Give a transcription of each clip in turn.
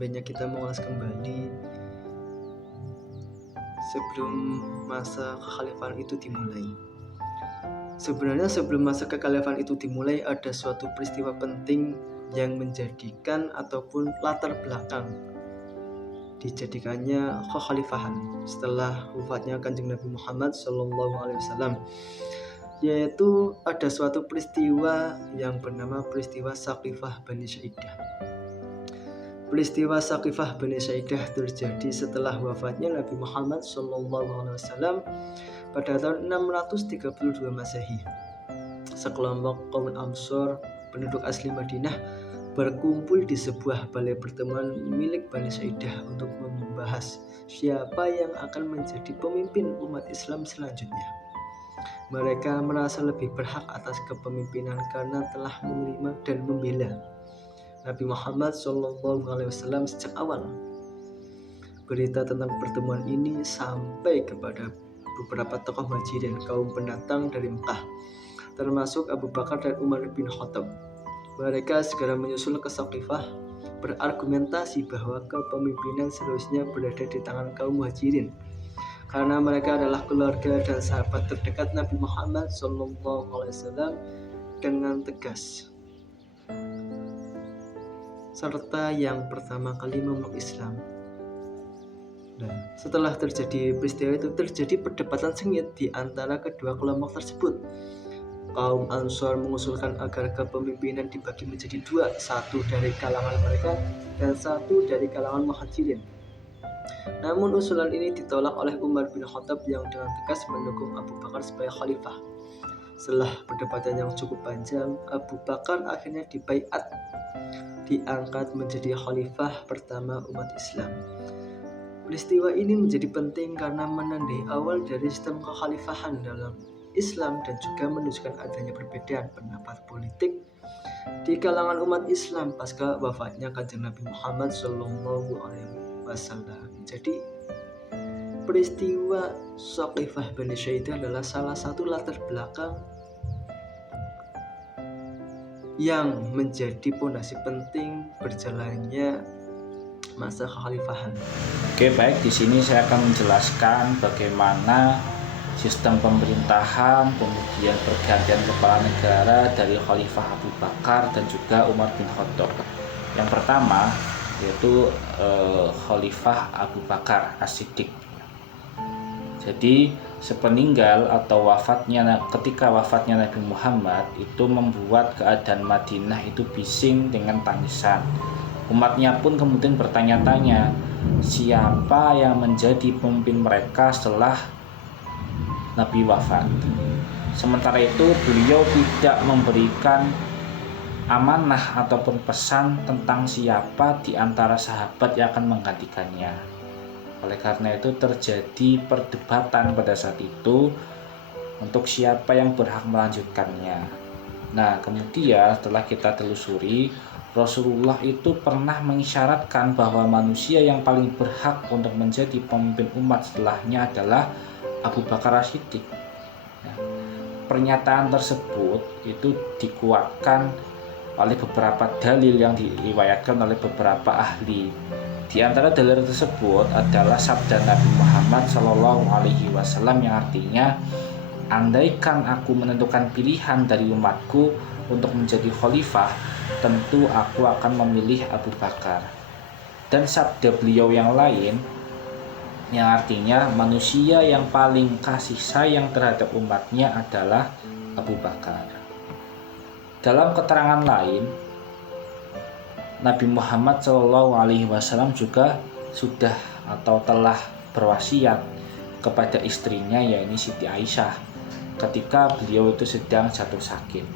sebaiknya kita mengulas kembali sebelum masa kekhalifahan itu dimulai. Sebenarnya sebelum masa kekhalifahan itu dimulai, ada suatu peristiwa penting yang menjadikan ataupun latar belakang dijadikannya kekhalifahan setelah wafatnya Kanjeng Nabi Muhammad SAW, yaitu ada suatu peristiwa yang bernama peristiwa Saqifah Bani Saidah. Peristiwa Saqifah Bani Saidah terjadi setelah wafatnya Nabi Muhammad SAW pada tahun 632 Masehi. Sekelompok kaum Ansor, penduduk asli Madinah, berkumpul di sebuah balai pertemuan milik Bani Saidah untuk membahas siapa yang akan menjadi pemimpin umat Islam selanjutnya. Mereka merasa lebih berhak atas kepemimpinan karena telah menerima dan membela Nabi Muhammad SAW sejak awal. Berita tentang pertemuan ini sampai kepada beberapa tokoh Muhajirin, kaum pendatang dari Mekah, termasuk Abu Bakar dan Umar bin Khattab. Mereka segera menyusul ke Saqifah, berargumentasi bahwa kepemimpinan seharusnya berada di tangan kaum Muhajirin karena mereka adalah keluarga dan sahabat terdekat Nabi Muhammad SAW dengan tegas, serta yang pertama kali memeluk Islam. Dan setelah terjadi peristiwa itu, terjadi perdebatan sengit di antara kedua kelompok tersebut. Kaum Ansor mengusulkan agar kepemimpinan dibagi menjadi dua, satu dari kalangan mereka dan satu dari kalangan Muhajirin. Namun usulan ini ditolak oleh Umar bin Khattab yang dengan tegas mendukung Abu Bakar sebagai khalifah. Setelah perdebatan yang cukup panjang, Abu Bakar akhirnya dibaiat, diangkat menjadi khalifah pertama umat Islam. Peristiwa ini menjadi penting karena menandai awal dari sistem kekhalifahan dalam Islam dan juga menunjukkan adanya perbedaan pendapat politik di kalangan umat Islam pasca wafatnya Kanjeng Nabi Muhammad SAW. Jadi peristiwa Saqifah Bani Saidah adalah salah satu latar belakang yang menjadi pondasi penting berjalannya masa kekhalifahan. Oke, baik, di sini saya akan menjelaskan bagaimana sistem pemerintahan, kemudian pergantian kepala negara dari Khalifah Abu Bakar dan juga Umar bin Khattab. Yang pertama yaitu Khalifah Abu Bakar As-Siddiq. Jadi sepeninggal atau ketika wafatnya Nabi Muhammad itu membuat keadaan Madinah itu bising dengan tangisan. Umatnya pun kemudian bertanya-tanya, siapa yang menjadi pemimpin mereka setelah Nabi wafat. Sementara itu beliau tidak memberikan amanah ataupun pesan tentang siapa di antara sahabat yang akan menggantikannya. Oleh karena itu terjadi perdebatan pada saat itu untuk siapa yang berhak melanjutkannya. Nah, kemudian setelah kita telusuri, Rasulullah itu pernah mengisyaratkan bahwa manusia yang paling berhak untuk menjadi pemimpin umat setelahnya adalah Abu Bakar As-Siddiq. Nah, pernyataan tersebut itu dikuatkan oleh beberapa dalil yang diriwayatkan oleh beberapa ahli. Di antara dalil tersebut adalah sabda Nabi Muhammad SAW yang artinya, andaikan aku menentukan pilihan dari umatku untuk menjadi khalifah, tentu aku akan memilih Abu Bakar. Dan sabda beliau yang lain yang artinya manusia yang paling kasih sayang terhadap umatnya adalah Abu Bakar. Dalam keterangan lain, Nabi Muhammad SAW juga sudah atau telah berwasiat kepada istrinya, yaitu Siti Aisyah, ketika beliau itu sedang jatuh sakit.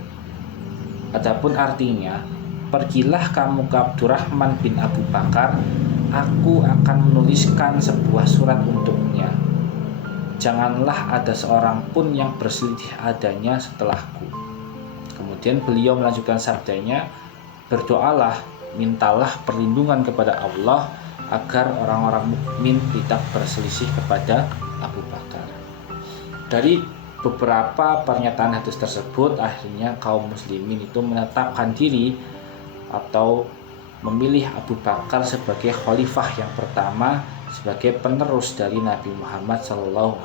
Adapun artinya, pergilah kamu ke Abdurrahman bin Abu Bakar, aku akan menuliskan sebuah surat untuknya. Janganlah ada seorang pun yang berselisih adanya setelahku. Kemudian beliau melanjutkan sabdanya, berdoalah, mintalah perlindungan kepada Allah agar orang-orang mukmin tidak berselisih kepada Abu Bakar. Dari beberapa pernyataan hadis tersebut, akhirnya kaum muslimin itu menetapkan diri atau memilih Abu Bakar sebagai khalifah yang pertama, sebagai penerus dari Nabi Muhammad SAW.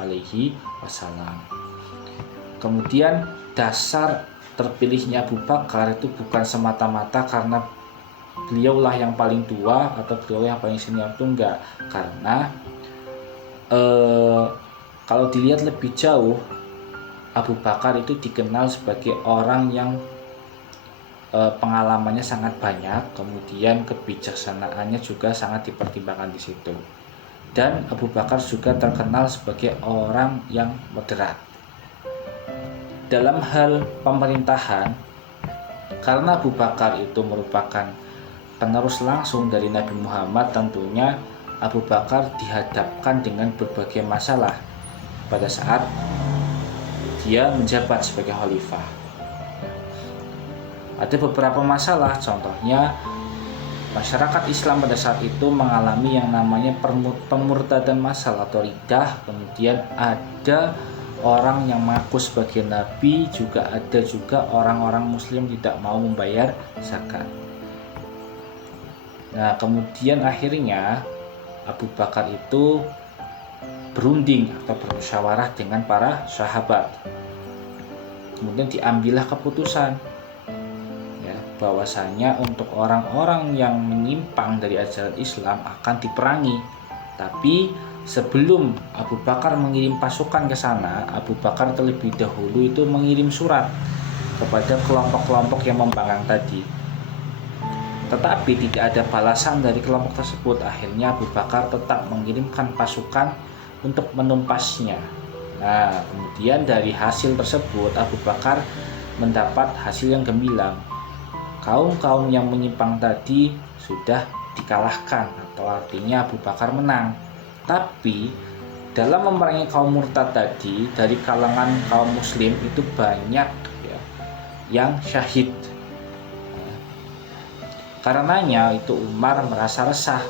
Kemudian dasar terpilihnya Abu Bakar itu bukan semata-mata karena beliaulah yang paling tua atau beliau yang paling senior, itu enggak. Karena kalau dilihat lebih jauh, Abu Bakar itu dikenal sebagai orang yang pengalamannya sangat banyak, kemudian kebijaksanaannya juga sangat dipertimbangkan di situ. Dan Abu Bakar juga terkenal sebagai orang yang moderat. Dalam hal pemerintahan, karena Abu Bakar itu merupakan penerus langsung dari Nabi Muhammad, tentunya Abu Bakar dihadapkan dengan berbagai masalah pada saat dia menjabat sebagai khalifah. Ada beberapa masalah, contohnya masyarakat Islam pada saat itu mengalami yang namanya pemurtadan massal atau riddah. Kemudian ada orang yang mengaku sebagai nabi, juga ada juga orang-orang muslim tidak mau membayar zakat. Nah, kemudian akhirnya Abu Bakar itu berunding atau bermusyawarah dengan para sahabat. Kemudian diambillah keputusan bahwasanya untuk orang-orang yang menyimpang dari ajaran Islam akan diperangi. Tapi sebelum Abu Bakar mengirim pasukan ke sana, Abu Bakar terlebih dahulu itu mengirim surat kepada kelompok-kelompok yang membangkang tadi. Tetapi tidak ada balasan dari kelompok tersebut. Akhirnya Abu Bakar tetap mengirimkan pasukan untuk menumpasnya. Nah, kemudian dari hasil tersebut Abu Bakar mendapat hasil yang gemilang. Kaum-kaum yang menyimpang tadi sudah dikalahkan, atau artinya Abu Bakar menang. Tapi dalam memerangi kaum murtad tadi, dari kalangan kaum muslim itu banyak yang syahid. Karenanya itu Umar merasa resah.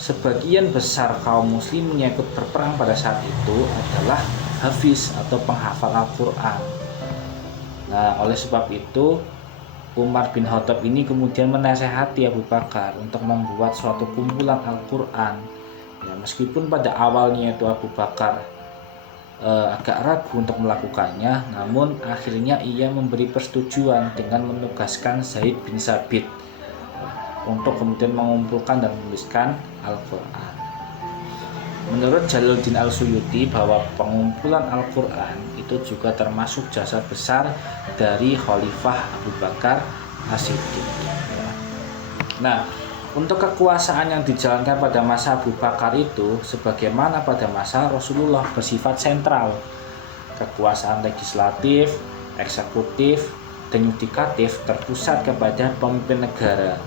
Sebagian besar kaum muslim yang ikut berperang pada saat itu adalah hafiz atau penghafal Al-Quran. Nah, oleh sebab itu Umar bin Khattab ini kemudian menasehati Abu Bakar untuk membuat suatu kumpulan Al-Quran. Ya, meskipun pada awalnya itu Abu Bakar agak ragu untuk melakukannya, namun akhirnya ia memberi persetujuan dengan menugaskan Zaid bin Sabit untuk kemudian mengumpulkan dan menuliskan Al-Quran. Menurut Jalaluddin Al-Suyuti bahwa pengumpulan Al-Quran itu juga termasuk jasa besar dari Khalifah Abu Bakar As-Siddiq. Nah, untuk kekuasaan yang dijalankan pada masa Abu Bakar itu sebagaimana pada masa Rasulullah bersifat sentral. Kekuasaan legislatif, eksekutif, dan yudikatif terpusat kepada pemimpin negara.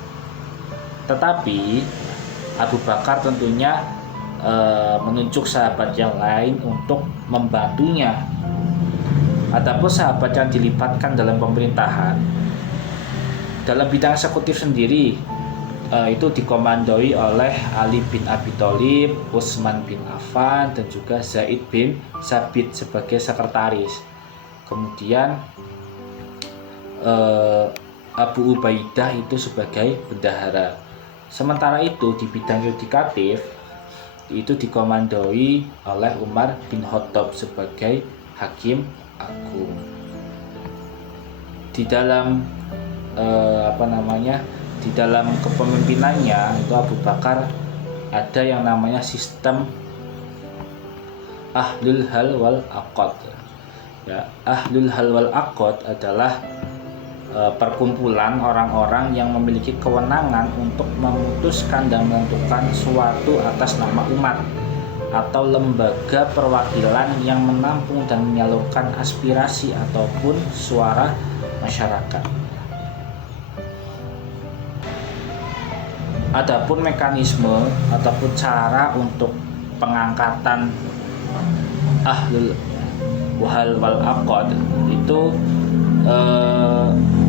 Tetapi Abu Bakar tentunya menunjuk sahabat yang lain untuk membantunya. Adapun sahabat yang dilibatkan dalam pemerintahan dalam bidang eksekutif sendiri itu dikomandoi oleh Ali bin Abi Thalib, Utsman bin Affan, dan juga Zaid bin Sabit sebagai sekretaris. Kemudian Abu Ubaidah itu sebagai bendahara. Sementara itu di bidang yudikatif itu dikomandoi oleh Umar bin Khattab sebagai hakim agung. Di dalam di dalam kepemimpinannya itu Abu Bakar ada yang namanya sistem Ahlul Hal wal Aqd. Ya, Ahlul Hal wal Aqd adalah perkumpulan orang-orang yang memiliki kewenangan untuk memutuskan dan menentukan suatu atas nama umat atau lembaga perwakilan yang menampung dan menyalurkan aspirasi ataupun suara masyarakat. Adapun mekanisme ataupun cara untuk pengangkatan Ahlul Hal wal Aqd itu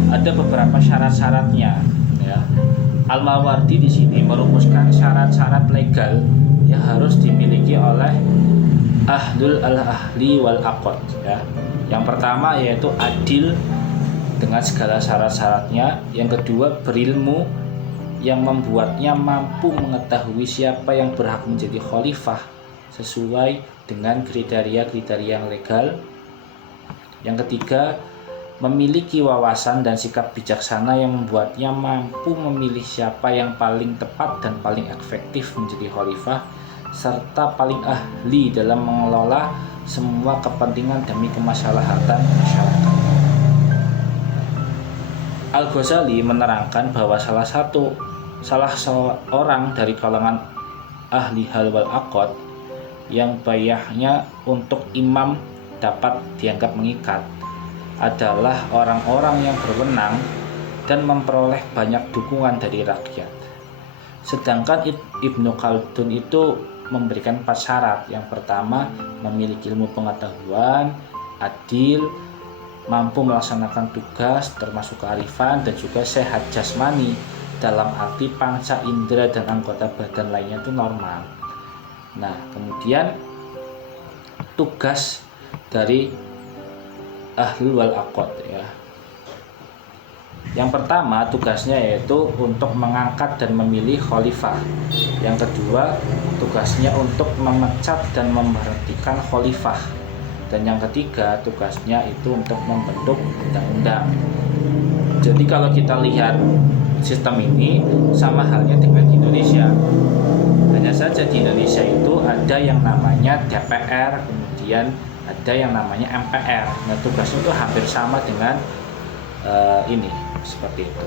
ada beberapa syarat-syaratnya. Ya. Al-Mawardi di sini merumuskan syarat-syarat legal yang harus dimiliki oleh Ahlul Ahli wal Aqd. Ya. Yang pertama yaitu adil dengan segala syarat-syaratnya. Yang kedua berilmu yang membuatnya mampu mengetahui siapa yang berhak menjadi khalifah sesuai dengan kriteria-kriteria yang legal. Yang ketiga, memiliki wawasan dan sikap bijaksana yang membuatnya mampu memilih siapa yang paling tepat dan paling efektif menjadi khalifah, serta paling ahli dalam mengelola semua kepentingan demi kemaslahatan masyarakat. Al-Ghazali menerangkan bahwa salah seorang dari kalangan ahli hal wal aqd yang bayahnya untuk imam dapat dianggap mengikat adalah orang-orang yang berwenang dan memperoleh banyak dukungan dari rakyat. Sedangkan Ibnu Khaldun itu memberikan 4 syarat. Yang pertama, memiliki ilmu pengetahuan, adil, mampu melaksanakan tugas termasuk kearifan, dan juga sehat jasmani dalam arti panca indera dan anggota badan lainnya itu normal. Nah, kemudian tugas dari ahlul wal aqd ya. Yang pertama tugasnya yaitu untuk mengangkat dan memilih khalifah. Yang kedua tugasnya untuk memecat dan memberhentikan khalifah. Dan yang ketiga tugasnya itu untuk membentuk undang-undang. Jadi kalau kita lihat sistem ini sama halnya dengan di Indonesia. Hanya saja di Indonesia itu ada yang namanya DPR, kemudian ada yang namanya MPR. Nah, tugasnya itu hampir sama dengan ini, seperti itu.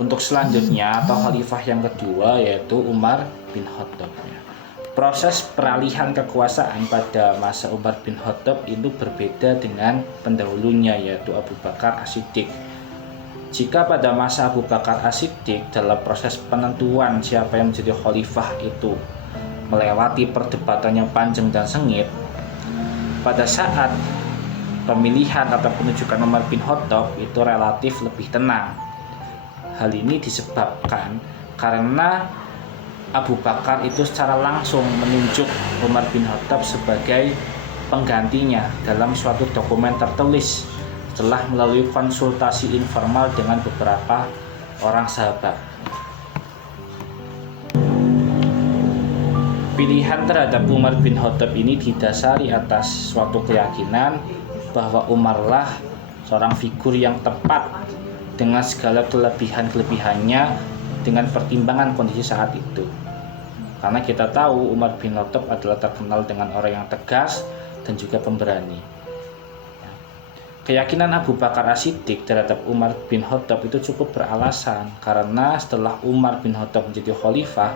Untuk selanjutnya atau khalifah yang kedua yaitu Umar bin Khattab. Proses peralihan kekuasaan pada masa Umar bin Khattab itu berbeda dengan pendahulunya yaitu Abu Bakar As-Siddiq. Jika pada masa Abu Bakar As-Siddiq dalam proses penentuan siapa yang menjadi khalifah itu melewati perdebatan yang panjang dan sengit, pada saat pemilihan atau penunjukan Umar bin Khattab itu relatif lebih tenang. Hal ini disebabkan karena Abu Bakar itu secara langsung menunjuk Umar bin Khattab sebagai penggantinya dalam suatu dokumen tertulis setelah melalui konsultasi informal dengan beberapa orang sahabat. Pilihan terhadap Umar bin Khattab ini didasari atas suatu keyakinan bahwa Umarlah seorang figur yang tepat dengan segala kelebihan-kelebihannya dengan pertimbangan kondisi saat itu. Karena kita tahu Umar bin Khattab adalah terkenal dengan orang yang tegas dan juga pemberani. Keyakinan Abu Bakar As-Siddiq terhadap Umar bin Khattab itu cukup beralasan karena setelah Umar bin Khattab menjadi khalifah,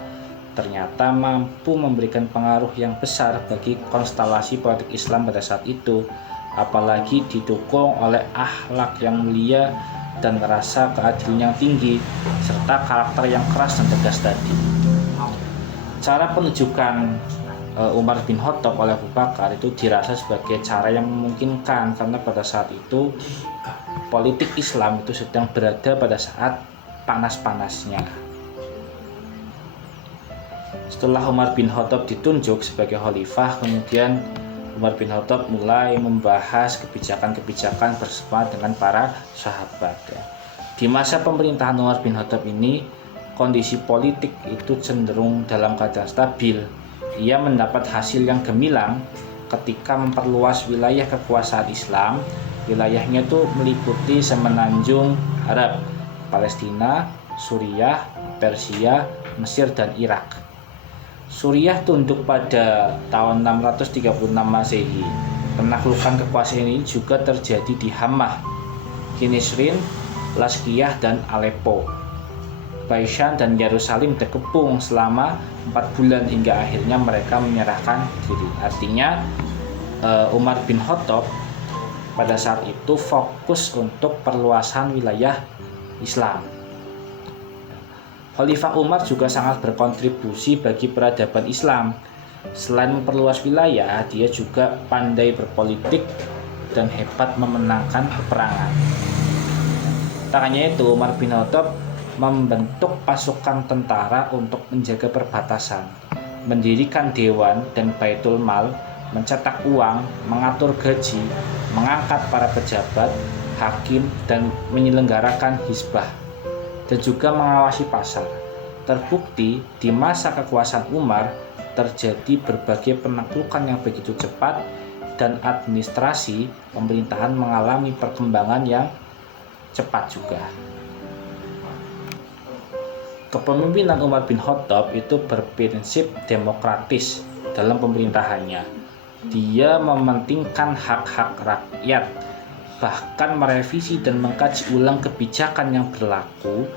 ternyata mampu memberikan pengaruh yang besar bagi konstelasi politik Islam pada saat itu, apalagi didukung oleh akhlak yang mulia dan rasa keadilan yang tinggi serta karakter yang keras dan tegas tadi. Cara penunjukan Umar bin Khattab oleh Abu Bakar itu dirasa sebagai cara yang memungkinkan karena pada saat itu politik Islam itu sedang berada pada saat panas-panasnya. Setelah Umar bin Khattab ditunjuk sebagai khalifah, kemudian Umar bin Khattab mulai membahas kebijakan-kebijakan bersama dengan para sahabat. Di masa pemerintahan Umar bin Khattab ini, kondisi politik itu cenderung dalam keadaan stabil. Ia mendapat hasil yang gemilang ketika memperluas wilayah kekuasaan Islam. Wilayahnya itu meliputi semenanjung Arab, Palestina, Suriah, Persia, Mesir, dan Irak. Suriah tunduk pada tahun 636 Masehi. Penaklukan kekuasaan ini juga terjadi di Hammah, Kinisrin, Laskiyah, dan Aleppo. Baishan dan Yerusalem terkepung selama 4 bulan hingga akhirnya mereka menyerahkan diri. Artinya Umar bin Khattab pada saat itu fokus untuk perluasan wilayah Islam. Khalifah Umar juga sangat berkontribusi bagi peradaban Islam. Selain memperluas wilayah, dia juga pandai berpolitik dan hebat memenangkan peperangan. Tak hanya itu, Umar bin Khattab membentuk pasukan tentara untuk menjaga perbatasan, mendirikan dewan dan baitul mal, mencetak uang, mengatur gaji, mengangkat para pejabat, hakim, dan menyelenggarakan hisbah, dan juga mengawasi pasar. Terbukti di masa kekuasaan Umar terjadi berbagai penaklukan yang begitu cepat dan administrasi pemerintahan mengalami perkembangan yang cepat juga. Kepemimpinan Umar bin Khattab itu berprinsip demokratis dalam pemerintahannya. Dia mementingkan hak-hak rakyat, bahkan merevisi dan mengkaji ulang kebijakan yang berlaku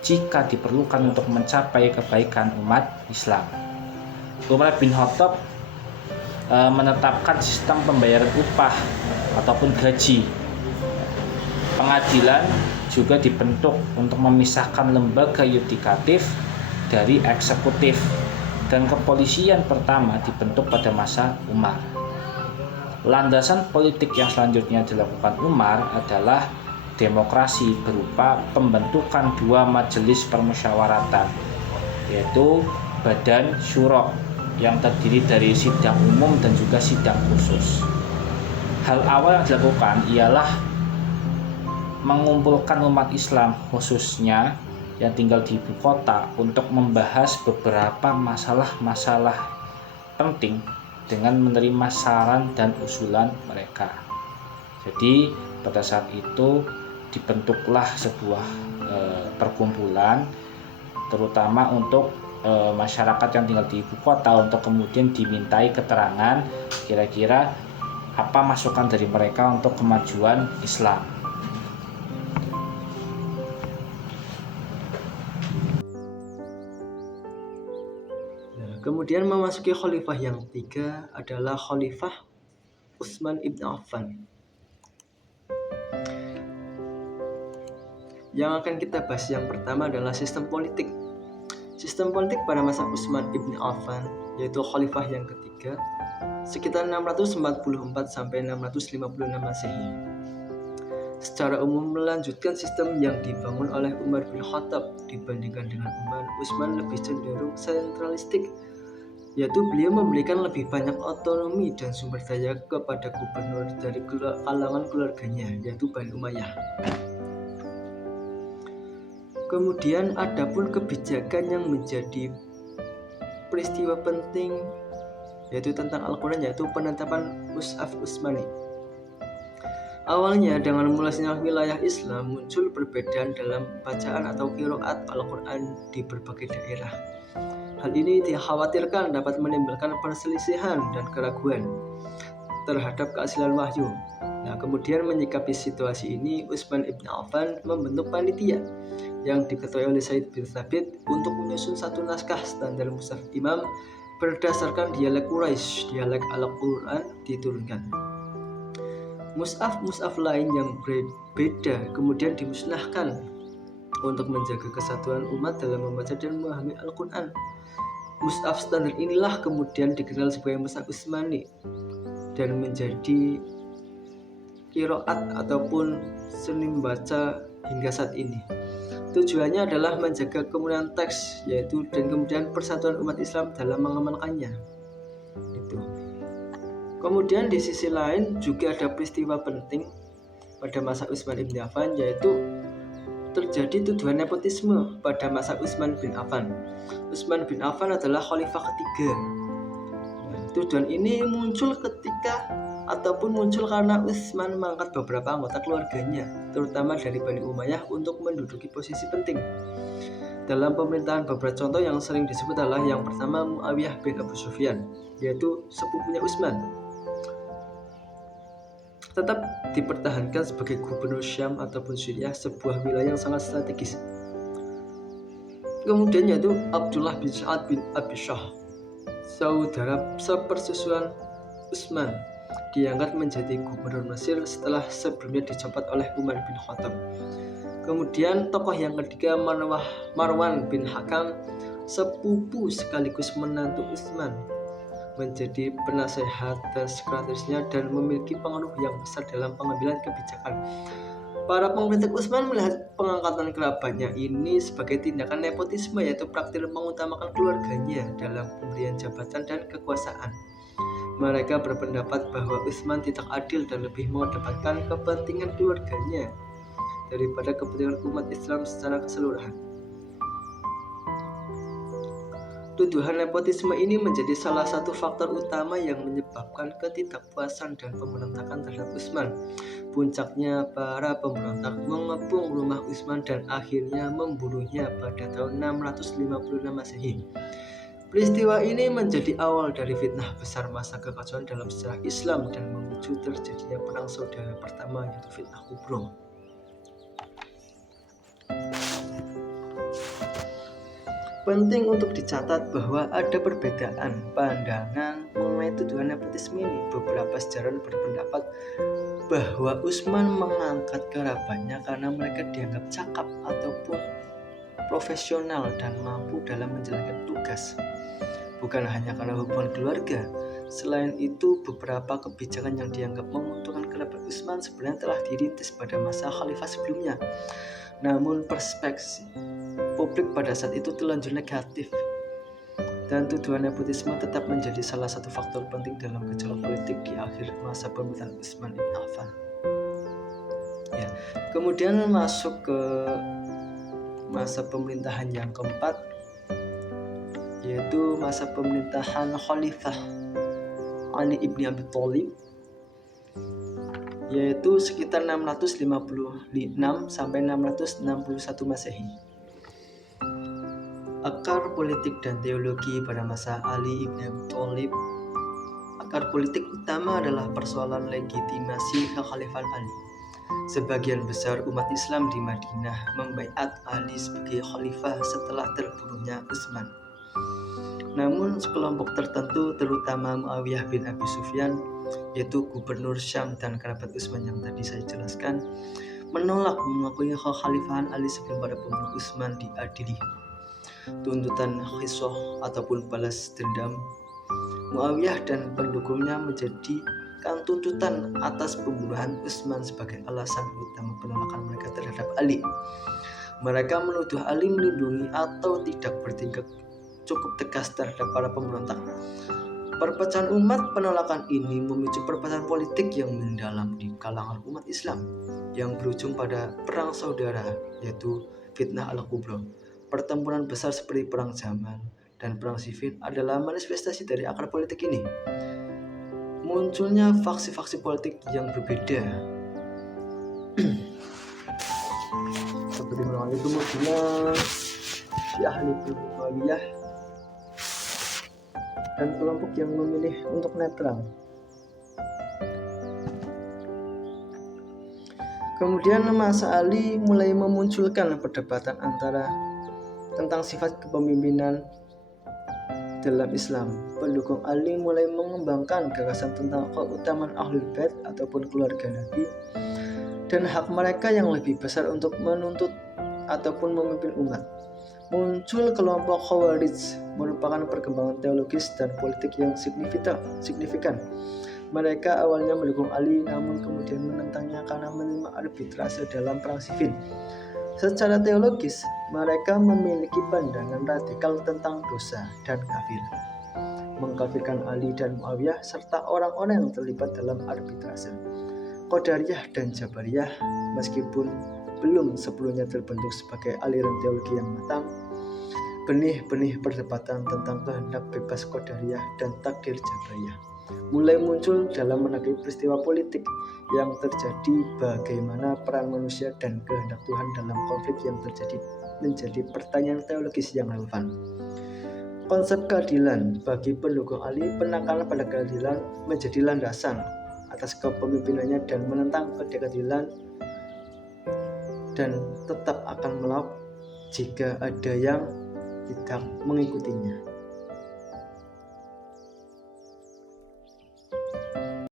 jika diperlukan untuk mencapai kebaikan umat Islam. Umar bin Khattab menetapkan sistem pembayaran upah ataupun gaji. Pengadilan juga dibentuk untuk memisahkan lembaga yudikatif dari eksekutif, dan kepolisian pertama dibentuk pada masa Umar. Landasan politik yang selanjutnya dilakukan Umar adalah demokrasi berupa pembentukan dua majelis permusyawaratan, yaitu Badan Syuro yang terdiri dari sidang umum dan juga sidang khusus. Hal awal yang dilakukan ialah mengumpulkan umat Islam khususnya yang tinggal di ibu kota untuk membahas beberapa masalah-masalah penting dengan menerima saran dan usulan mereka. Jadi pada saat itu dibentuklah sebuah perkumpulan terutama untuk masyarakat yang tinggal di ibu kota untuk kemudian dimintai keterangan kira-kira apa masukan dari mereka untuk kemajuan Islam. Kemudian memasuki khalifah yang ketiga adalah Khalifah Utsman ibn Affan. Yang akan kita bahas yang pertama adalah sistem politik. Sistem politik pada masa Utsman ibn Affan, yaitu khalifah yang ketiga, sekitar 644 sampai 656 Masehi. Secara umum melanjutkan sistem yang dibangun oleh Umar bin Khattab dibandingkan dengan Umar. Utsman lebih cenderung sentralistik, yaitu beliau memberikan lebih banyak otonomi dan sumber daya kepada gubernur dari kalangan keluarganya, yaitu Bani Umayyah. Kemudian adapun kebijakan yang menjadi peristiwa penting yaitu tentang Al-Quran, yaitu penetapan Mushaf Utsmani. Awalnya dengan mulainya wilayah Islam muncul perbedaan dalam bacaan atau qiraat Al-Quran di berbagai daerah. Hal ini dikhawatirkan dapat menimbulkan perselisihan dan keraguan terhadap keaslian wahyu. Kemudian menyikapi situasi ini, Utsman ibn Affan membentuk panitia yang diketuai oleh Said bin Thabit untuk menyusun satu naskah standar Mushaf Imam berdasarkan dialek Quraisy. Dialek Al-Quran diturunkan. Mushaf lain yang berbeda kemudian dimusnahkan untuk menjaga kesatuan umat dalam membaca dan memahami Al-Quran. Mushaf standar inilah kemudian dikenal sebagai Mushaf Utsmani dan menjadi qiraat ataupun seni membaca hingga saat ini. Tujuannya adalah menjaga kemudian teks yaitu dan kemudian persatuan umat Islam dalam mengamalkannya. Itu. Kemudian di sisi lain juga ada peristiwa penting pada masa Utsman bin Affan, yaitu terjadi tuduhan nepotisme pada masa Utsman bin Affan. Utsman bin Affan adalah khalifah ketiga. Tuduhan ini muncul karena Utsman mengangkat beberapa anggota keluarganya, terutama dari Bani Umayyah, untuk menduduki posisi penting dalam pemerintahan. Beberapa contoh yang sering disebut adalah yang pertama Muawiyah bin Abu Sufyan, yaitu sepupunya Utsman. Tetap dipertahankan sebagai gubernur Syam ataupun Suriah, sebuah wilayah yang sangat strategis. Kemudian yaitu Abdullah bin Sa'ad bin Abi Shah, saudara sepersusuan Utsman, diangkat menjadi gubernur Mesir setelah sebelumnya dicopot oleh Umar bin Khattab. Kemudian tokoh yang ketiga Marwan bin Hakam, sepupu sekaligus menantu Utsman, menjadi penasehat dan sekretarisnya dan memiliki pengaruh yang besar dalam pengambilan kebijakan. Para pengkritik Utsman melihat pengangkatan kerabatnya ini sebagai tindakan nepotisme, yaitu praktik mengutamakan keluarganya dalam pemberian jabatan dan kekuasaan. Mereka berpendapat bahwa Utsman tidak adil dan lebih mengedepankan kepentingan keluarganya daripada kepentingan umat Islam secara keseluruhan. Tuduhan nepotisme ini menjadi salah satu faktor utama yang menyebabkan ketidakpuasan dan pemberontakan terhadap Utsman. Puncaknya, para pemberontak mengepung rumah Utsman dan akhirnya membunuhnya pada tahun 656 Masehi. Peristiwa ini menjadi awal dari fitnah besar masa kekacauan dalam sejarah Islam dan memicu terjadinya perang saudara pertama, yaitu fitnah kubro. Penting untuk dicatat bahwa ada perbedaan pandangan mengenai tuduhan nepotisme ini. Beberapa sejarawan berpendapat bahwa Utsman mengangkat kerabatnya karena mereka dianggap cakap ataupun profesional dan mampu dalam menjalankan tugas, bukan hanya karena hubungan keluarga. Selain itu, beberapa kebijakan yang dianggap menguntungkan kerabat Utsman sebenarnya telah dirintis pada masa khalifah sebelumnya. Namun perspektif publik pada saat itu terlanjur negatif, dan tuduhan nepotisme tetap menjadi salah satu faktor penting dalam gejolak politik di akhir masa pemerintahan Utsman bin Affan. Kemudian masuk ke masa pemerintahan yang keempat, yaitu masa pemerintahan Khalifah Ali ibn Abi Thalib, yaitu sekitar 656 sampai 661 Masehi. Akar politik dan teologi pada masa Ali ibn Abi Thalib. Akar politik utama adalah persoalan legitimasi kekhalifahan Ali. Sebagian besar umat Islam di Madinah membaiat Ali sebagai khalifah setelah terbunuhnya Utsman. Namun sekelompok tertentu, terutama Muawiyah bin Abi Sufyan, yaitu gubernur Syam dan kerabat Utsman yang tadi saya jelaskan, menolak mengakui kekhalifahan Ali sebelum para pembunuh Utsman diadili. Tuntutan qisas ataupun balas dendam Muawiyah dan pendukungnya menjadikan tuntutan atas pembunuhan Utsman sebagai alasan utama penolakan mereka terhadap Ali. Mereka menuduh Ali melindungi atau tidak bertindak cukup tegas terhadap para pemberontak. Perpecahan umat, penolakan ini memicu perpecahan politik yang mendalam di kalangan umat Islam yang berujung pada perang saudara, yaitu fitnah al-kubra. Pertempuran besar seperti perang Jamal dan perang Siffin adalah manifestasi dari akar politik ini. Munculnya faksi-faksi politik yang berbeda seperti melalui kemudian Syiah Muawiyah dan kelompok yang memilih untuk netral. Kemudian masa Ali mulai memunculkan perdebatan tentang sifat kepemimpinan dalam Islam. Pendukung Ali mulai mengembangkan gagasan tentang keutamaan Ahlul Bait ataupun keluarga Nabi dan hak mereka yang lebih besar untuk menuntut ataupun memimpin umat. Muncul kelompok Khawarij, merupakan perkembangan teologis dan politik yang signifikan. Mereka awalnya mendukung Ali, namun kemudian menentangnya karena menerima arbitrase dalam perang Siffin. Secara teologis, mereka memiliki pandangan radikal tentang dosa dan kafir, mengkafirkan Ali dan Muawiyah serta orang-orang yang terlibat dalam arbitrase. Qadariyah dan Jabariyah, meskipun belum sebelumnya terbentuk sebagai aliran teologi yang matang, benih-benih perdebatan tentang kehendak bebas Qadariyah dan takdir Jabariyah mulai muncul dalam menanggapi peristiwa politik yang terjadi, bagaimana peran manusia dan kehendak Tuhan dalam konflik yang terjadi menjadi pertanyaan teologis yang relevan. Konsep keadilan bagi pendukung Ali, penekanan pada keadilan menjadi landasan atas kepemimpinannya dan menentang ketidakadilan dan tetap akan melawan jika ada yang tidak mengikutinya.